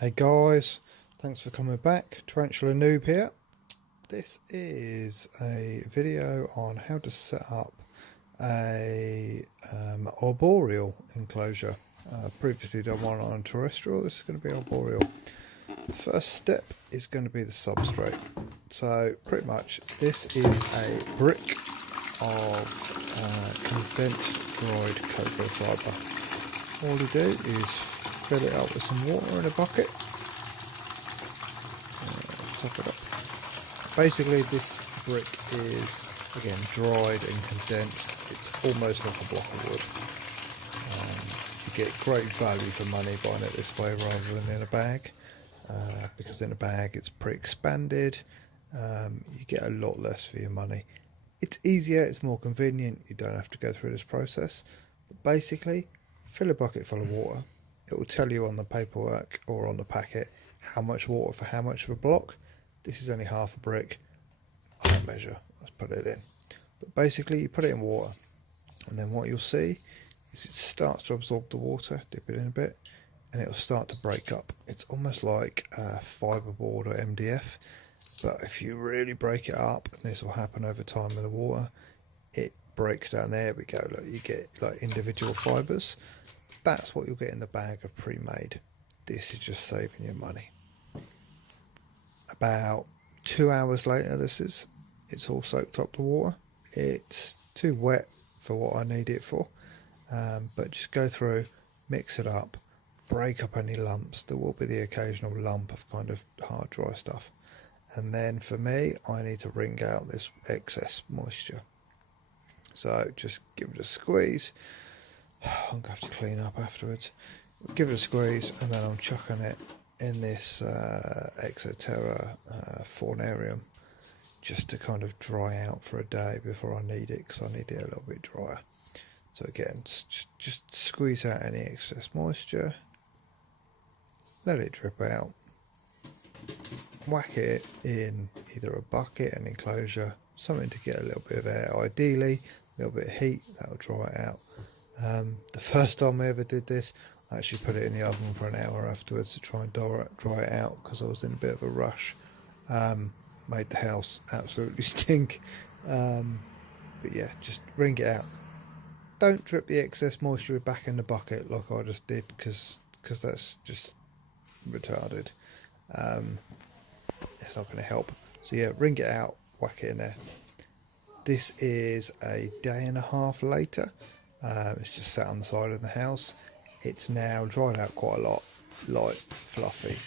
Hey guys, thanks for coming back. Tarantula Noob here. This is a video on how to set up a arboreal enclosure. Previously done one on terrestrial, this is going to be arboreal. The first step is going to be the substrate. So pretty much this is a brick of condensed dried cocoa fibre. All you do is fill it up with some water in a bucket. Top it up. Basically this brick is again dried and condensed. It's almost like a block of wood. You get great value for money buying it this way rather than in a bag, because in a bag it's pre-expanded. You get a lot less for your money. It's easier, it's more convenient, you don't have to go through this process. But basically, fill a bucket full of water. It will tell you on the paperwork or on the packet how much water for how much of a block. This is only half a brick. I don't measure, let's put it in. But basically you put it in water, and then what you'll see is it starts to absorb the water, dip it in a bit, and it'll start to break up. It's almost like fiberboard or MDF, but if you really break it up, and this will happen over time with the water, it breaks down. There we go, look, you get like individual fibres. That's what you'll get in the bag of pre-made. This is just saving you money. About 2 hours later, it's all soaked up the water. It's too wet for what I need it for, but just go through, mix it up, break up any lumps. There will be the occasional lump of kind of hard dry stuff, and then for me I need to wring out this excess moisture. So just give it a squeeze. I'm gonna have to clean up afterwards. Give it a squeeze, and then I'm chucking it in this Exoterra Faunarium just to kind of dry out for a day before I need it, because I need it a little bit drier. So again, just squeeze out any excess moisture, let it drip out, whack it in either a bucket, an enclosure, something to get a little bit of air, ideally a little bit of heat, that'll dry it out. The first time I ever did this, I actually put it in the oven for an hour afterwards to try and dry it out, because I was in a bit of a rush. Made the house absolutely stink. But yeah, just wring it out. Don't drip the excess moisture back in the bucket like I just did, because that's just retarded. It's not going to help. So yeah, wring it out, whack it in there. This is a day and a half later. It's just sat on the side of the house. It's now dried out quite a lot, light, fluffy,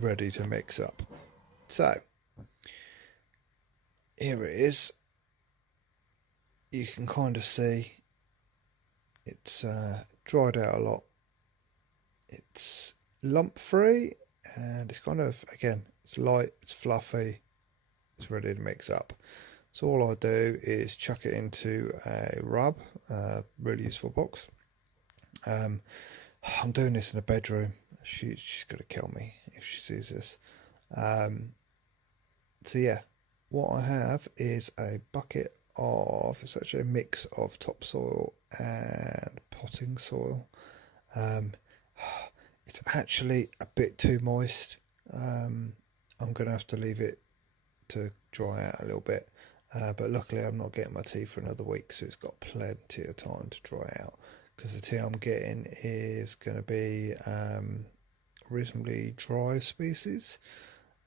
ready to mix up. So here it is. You can kind of see it's dried out a lot. It's lump free, and it's kind of, again, it's light, it's fluffy, it's ready to mix up. So all I do is chuck it into a rub, really useful box. I'm doing this in a bedroom. She's gonna kill me if she sees this. So yeah, what I have is a bucket of, it's actually a mix of topsoil and potting soil. It's actually a bit too moist. I'm gonna have to leave it to dry out a little bit. But luckily I'm not getting my tea for another week, so it's got plenty of time to dry out, because the tea I'm getting is going to be reasonably dry species,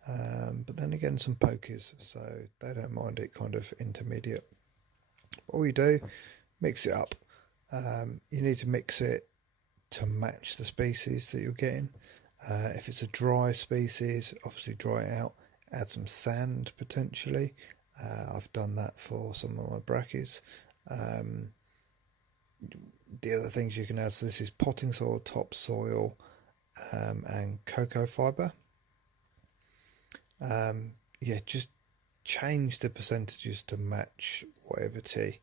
but then again some pokies, so they don't mind it kind of intermediate. All you do, mix it up. You need to mix it to match the species that you're getting. If it's a dry species, obviously dry it out, add some sand potentially. I've done that for some of my brackies. The other things you can add, so this is potting soil, topsoil, and cocoa fibre. Yeah, just change the percentages to match whatever tea.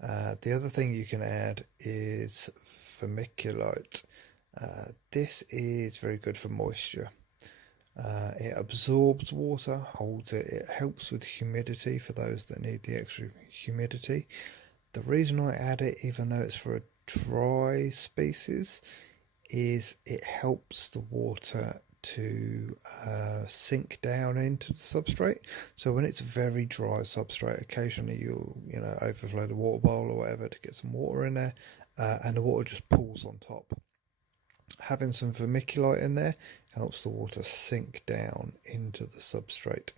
The other thing you can add is vermiculite. This is very good for moisture. It absorbs water, holds it, it helps with humidity for those that need the extra humidity. The reason I add it, even though it's for a dry species, is it helps the water to sink down into the substrate. So when it's very dry substrate, occasionally you'll overflow the water bowl or whatever to get some water in there, and the water just pools on top. Having some vermiculite in there helps the water sink down into the substrate.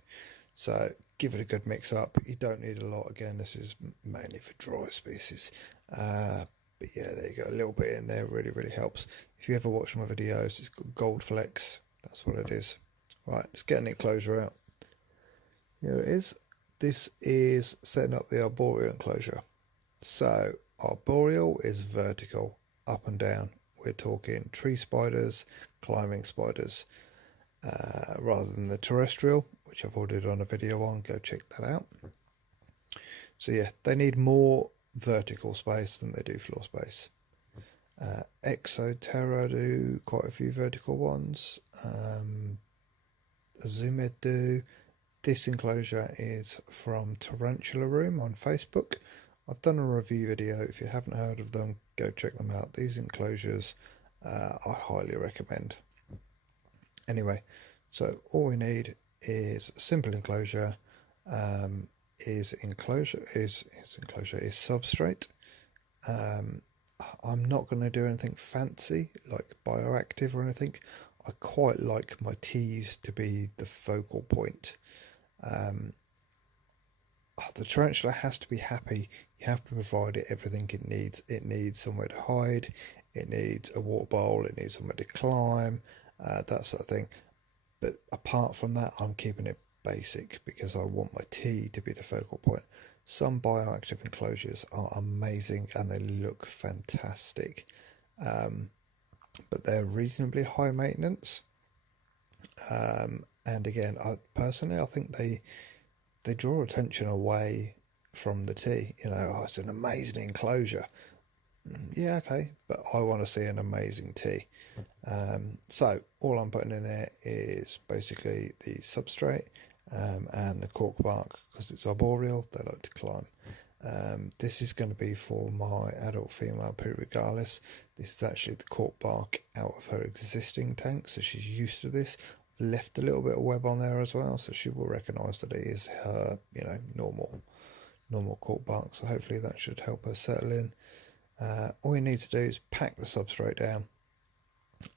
So give it a good mix up. You don't need a lot. Again, this is mainly for dry species. But yeah, there you go. A little bit in there really helps. If you ever watch my videos, it's got gold flecks. That's what it is. Right, let's get an enclosure out. Here it is. This is setting up the arboreal enclosure. So arboreal is vertical, up and down. We're talking tree spiders, climbing spiders, rather than the terrestrial, which I've already done a video on. Go check that out. So yeah, they need more vertical space than they do floor space. Exoterra do quite a few vertical ones. Azumed do. This enclosure is from Tarantula Room on Facebook. I've done a review video. If you haven't heard of them, go check them out. These enclosures I highly recommend. Anyway, so all we need is a simple enclosure. Is substrate. I'm not going to do anything fancy like bioactive or anything. I quite like my teas to be the focal point. The tarantula has to be happy. You have to provide it everything it needs. It needs somewhere to hide. It needs a water bowl. It needs somewhere to climb. That sort of thing. But apart from that, I'm keeping it basic because I want my tea to be the focal point. Some bioactive enclosures are amazing and they look fantastic, but they're reasonably high maintenance. And again, I think they draw attention away from the tea. Oh, it's an amazing enclosure. Yeah, okay, but I want to see an amazing tea. So all I'm putting in there is basically the substrate and the cork bark, because it's arboreal, they like to climb. This is going to be for my adult female Pyrgalis. This is actually the cork bark out of her existing tank, so she's used to this. Left a little bit of web on there as well, so she will recognise that it is her, normal cork bark. So hopefully that should help her settle in. All you need to do is pack the substrate down.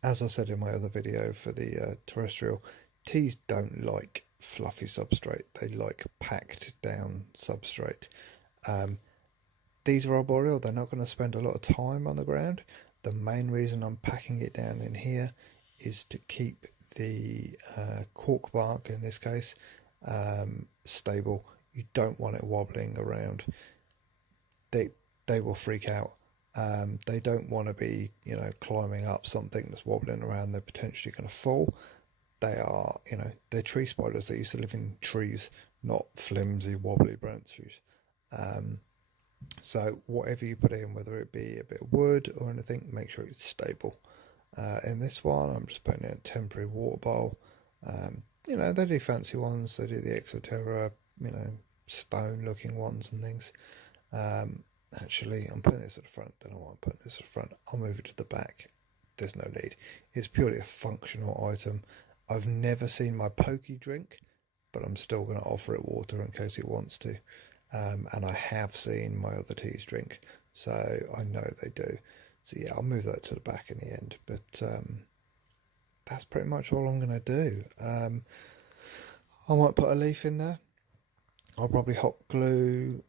As I said in my other video for the terrestrial, teas don't like fluffy substrate. They like packed down substrate. These are arboreal. They're not going to spend a lot of time on the ground. The main reason I'm packing it down in here is to keep the cork bark, in this case, stable. You don't want it wobbling around. They will freak out. They don't want to be, climbing up something that's wobbling around. They're potentially going to fall. They are, they're tree spiders. They used to live in trees, not flimsy, wobbly branches. So whatever you put in, whether it be a bit of wood or anything, make sure it's stable. In this one, I'm just putting in a temporary water bowl. They do fancy ones. They do the Exoterra, stone looking ones and things. Actually, I'm putting this at the front. Don't know why I'm putting this at the front. I'll move it to the back. There's no need. It's purely a functional item. I've never seen my pokey drink, but I'm still going to offer it water in case it wants to. And I have seen my other teas drink, so I know they do. So yeah, I'll move that to the back in the end. But that's pretty much all I'm going to do. I might put a leaf in there. I'll probably hot glue.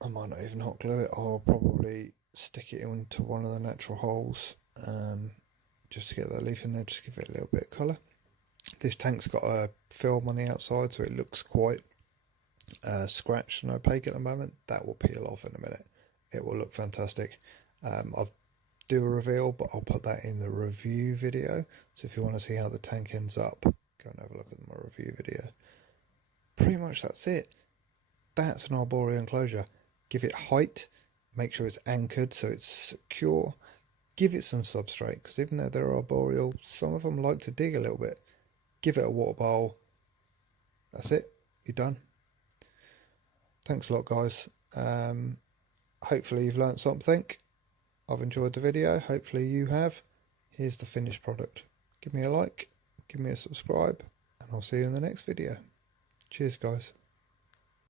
I might not even hot glue it. I'll probably stick it into one of the natural holes, just to get that leaf in there, just give it a little bit of colour. This tank's got a film on the outside, so it looks quite scratched and opaque at the moment. That will peel off in a minute. It will look fantastic. I'll do a reveal, but I'll put that in the review video. So if you want to see how the tank ends up, go and have a look at my review video. Pretty much that's it. That's an arboreal enclosure. Give it height, make sure it's anchored so it's secure. Give it some substrate, because even though they're arboreal, some of them like to dig a little bit. Give it a water bowl. That's it. You're done. Thanks a lot, guys. Hopefully you've learnt something. I've enjoyed the video. Hopefully you have. Here's the finished product. give me a like, give me a subscribe, and I'll see you in the next video. Cheers guys.